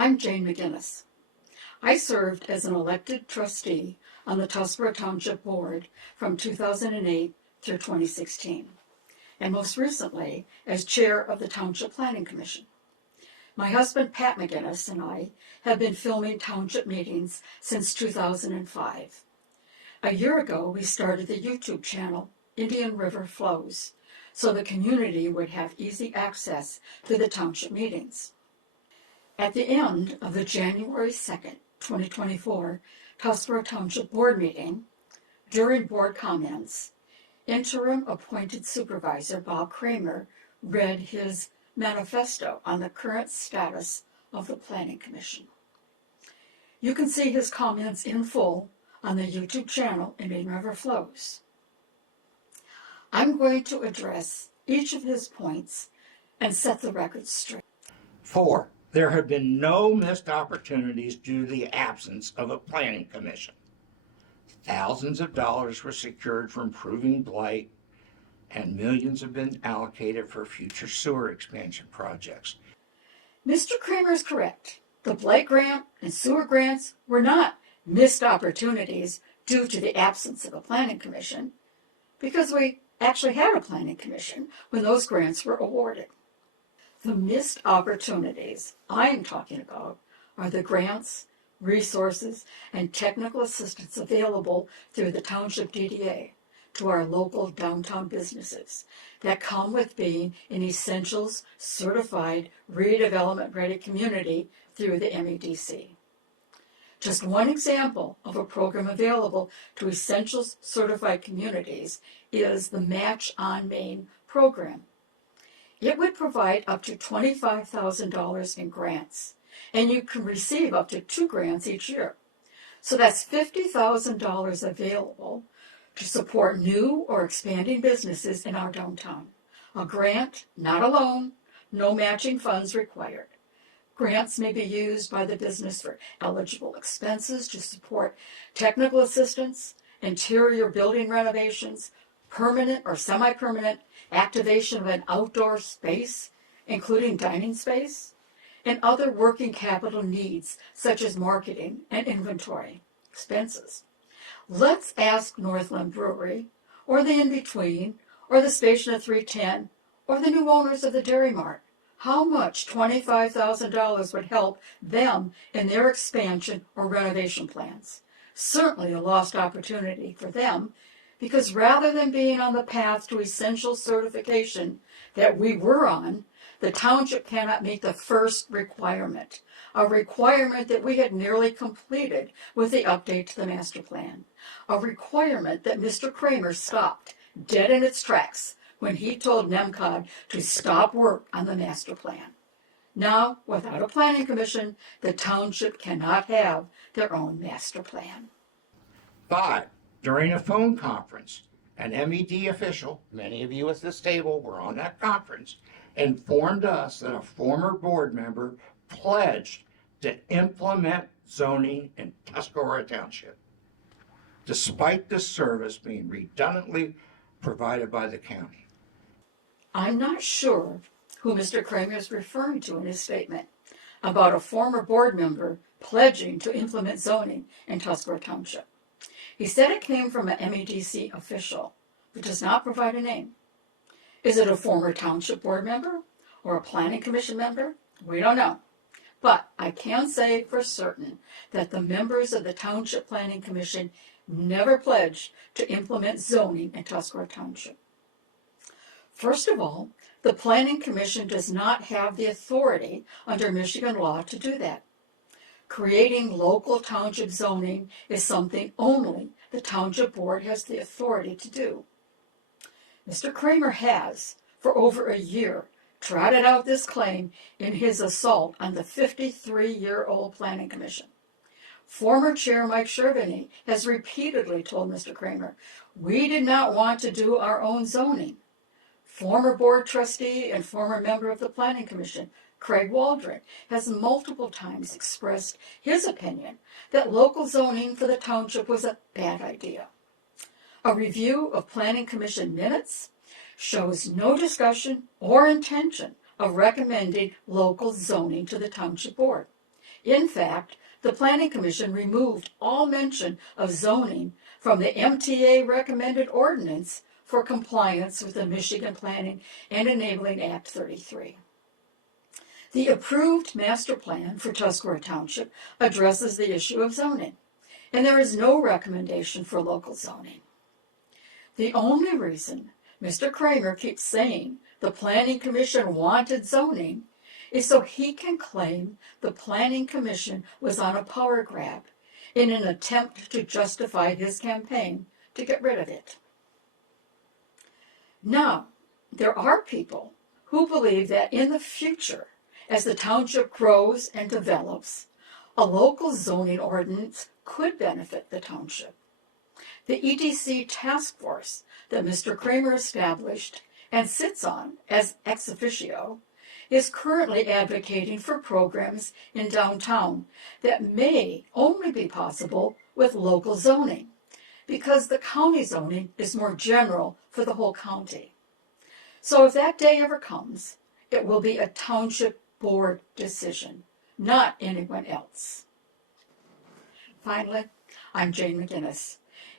I'm Jane McGinnis. I served as an elected trustee on the Tuscarora Township Board from 2008 through 2016, and most recently as chair of the Township Planning Commission. My husband, Pat McGinnis, and I have been filming township meetings since 2005. A year ago, we started the YouTube channel, Indian River Flows, so the community would have easy access to the township meetings. At the end of the January 2nd, 2024 Tuscarora Township Board meeting, during board comments, interim appointed Supervisor Bob Kramer read his manifesto on the current status of the Planning Commission. You can see his comments in full on the YouTube channel Indian River Flows. I'm going to address each of his points and set the record straight. 4. There have been no missed opportunities due to the absence of a planning commission. Thousands of dollars were secured for improving blight, and millions have been allocated for future sewer expansion projects. Mr. Kramer is correct. The blight grant and sewer grants were not missed opportunities due to the absence of a planning commission, because we actually had a planning commission when those grants were awarded. The missed opportunities I am talking about are the grants, resources, and technical assistance available through the Township DDA to our local downtown businesses that come with being an Essentials Certified Redevelopment Ready community through the MEDC. Just one example of a program available to Essentials Certified communities is the Match on Main program. It would provide up to $25,000 in grants, and you can receive up to 2 grants each year. So that's $50,000 available to support new or expanding businesses in our downtown. A grant, not a loan, no matching funds required. Grants may be used by the business for eligible expenses to support technical assistance, interior building renovations, permanent or semi-permanent activation of an outdoor space, including dining space, and other working capital needs such as marketing and inventory expenses. Let's ask Northland Brewery, or the In-Between, or the Station of 310, or the new owners of the Dairy Mart, how much $25,000 would help them in their expansion or renovation plans. Certainly a lost opportunity for them, because rather than being on the path to essential certification that we were on, the township cannot meet the first requirement, a requirement that we had nearly completed with the update to the master plan, a requirement that Mr. Kramer stopped dead in its tracks when he told NEMCOG to stop work on the master plan. Now, without a planning commission, the township cannot have their own master plan. 5. During a phone conference, an MED official, many of you at this table were on that conference, informed us that a former board member pledged to implement zoning in Tuscarora Township, despite the service being redundantly provided by the county. I'm not sure who Mr. Kramer is referring to in his statement about a former board member pledging to implement zoning in Tuscarora Township. He said it came from an MEDC official, but does not provide a name. Is it a former township board member or a planning commission member? We don't know. But I can say for certain that the members of the Township Planning Commission never pledged to implement zoning in Tuscarora Township. First of all, the Planning Commission does not have the authority under Michigan law to do that. Creating local township zoning is something only the Township Board has the authority to do. Mr. Kramer has, for over a year, trotted out this claim in his assault on the 53-year-old Planning Commission. Former Chair Mike Shervany has repeatedly told Mr. Kramer, we did not want to do our own zoning. Former board trustee and former member of the Planning Commission, Craig Waldron, has multiple times expressed his opinion that local zoning for the township was a bad idea. A review of Planning Commission minutes shows no discussion or intention of recommending local zoning to the Township Board. In fact, the Planning Commission removed all mention of zoning from the MTA recommended ordinance for compliance with the Michigan Planning and Enabling Act 33. The approved master plan for Tuscarora Township addresses the issue of zoning, and there is no recommendation for local zoning. The only reason Mr. Kramer keeps saying the Planning Commission wanted zoning is so he can claim the Planning Commission was on a power grab in an attempt to justify his campaign to get rid of it. Now, there are people who believe that in the future, as the township grows and develops, a local zoning ordinance could benefit the township. The EDC task force that Mr. Kramer established and sits on as ex officio is currently advocating for programs in downtown that may only be possible with local zoning, because the county zoning is more general for the whole county. So if that day ever comes, it will be a township board decision, not anyone else. Finally, I'm Jane McGinnis,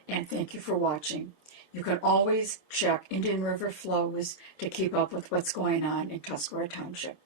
and thank you for watching. You can always check Indian River Flows to keep up with what's going on in Tuscarora Township.